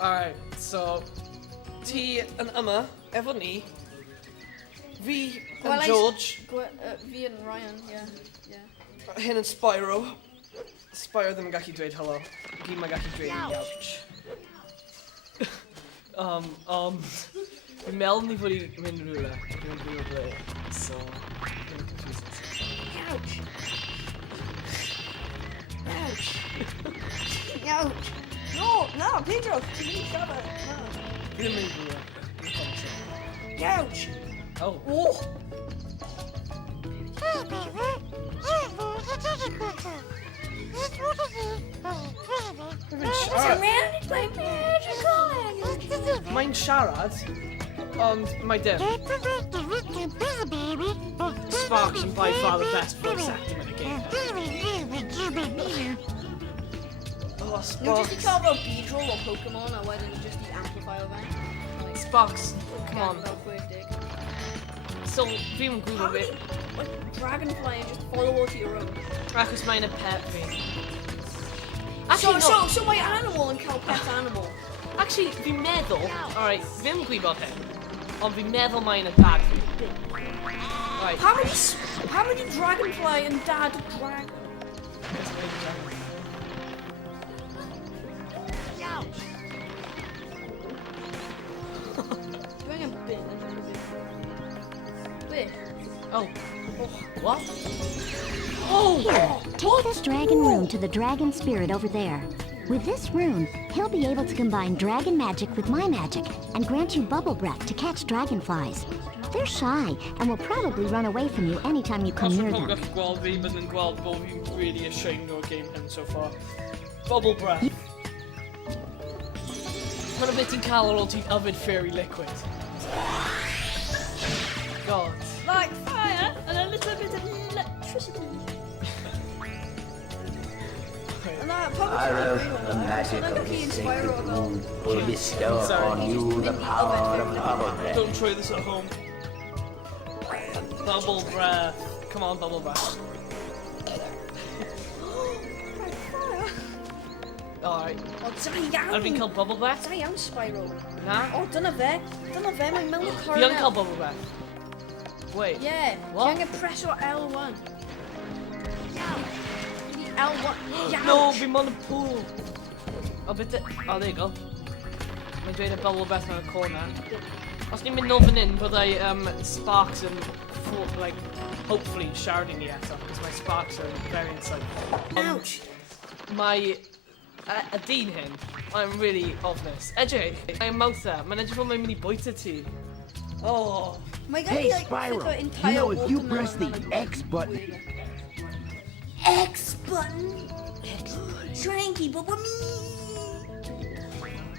Alright, so ti yn yma, efo ni, fi yn George. Fi and Ryan, yeah. Hyn yn Spyro. Spyro ddim yn gallu dweud helo. Fi mae'n gallu dweud ouch. Fi'n meddwl ni fod i mynd rhywle. Fi'n mynd rhywle. So, fi'n confused. Ouch! Ouch! Ouch! No, Pedro! Ti'n mynd i siarad. Fi ddim yn mynd rhywle. Ouch! Oh. Oh! Mae'n siarad, ond mae dim. Sparks yn by far the best voice acting in the game. Oh, You're Sparks. just to talk about Beedrill or Pokemon, or whether you just the amplifier event. Like, Sparks, come on. So, fi yn gwybod How many, like, Dragonfly and just follow to your own? Achos mae'n y pet fi. So my animal and cow pet animal. Actually, fi'n meddwl, alright, fi yn gwybod hyn, ond fi'n meddwl mae'n y dad fi. Right. How many Dragonfly and Dad drag? Doing a bit. Bit. Oh. What? Oh! Take this dragon rune to the dragon spirit over there. With this rune, he'll be able to combine dragon magic with my magic and grant you bubble breath to catch dragonflies. They're shy and will probably run away from you anytime you come near them. Gweld fi, bydd yn gweld bod fi'n really ashamed o'r game hyn so far. Bubble breath. Mae'n bit ti'n cael ar ôl ti'n yfed fairy liquid. God. Like fire and a little bit of electricity. Spyro, the magic of the sacred rune will bestow upon you the power of bubble breath. Don't try this at home. Bubble breath. Come on, bubble breath. Alright. Oh, da iawn! Have fi'n cael bubble breath? Da iawn, Spyro. Na? Oh, dyna fe, mae'n mewn y Fi yn cael bubble breath. Wait. Yeah, What? ti'n angen presio L1. L1. No, fi'n mon y pool. Oh, bit it. Oh, there you go. Mae'n dweud y bubble breath mewn y corner. Os ni'n mynd nôl fan hyn, byddai Sparks yn, like, hopefully, siarad I ni eto, because my Sparks are very insightful. Ouch! Mae y dyn hyn, I'm really ofnus. Edrych, mae'n mouth e, mae'n edrych fel mae'n mynd I bwyta ti. Oh. Hey Spyro, you know if you press the X button... X button? Shranky, but with me!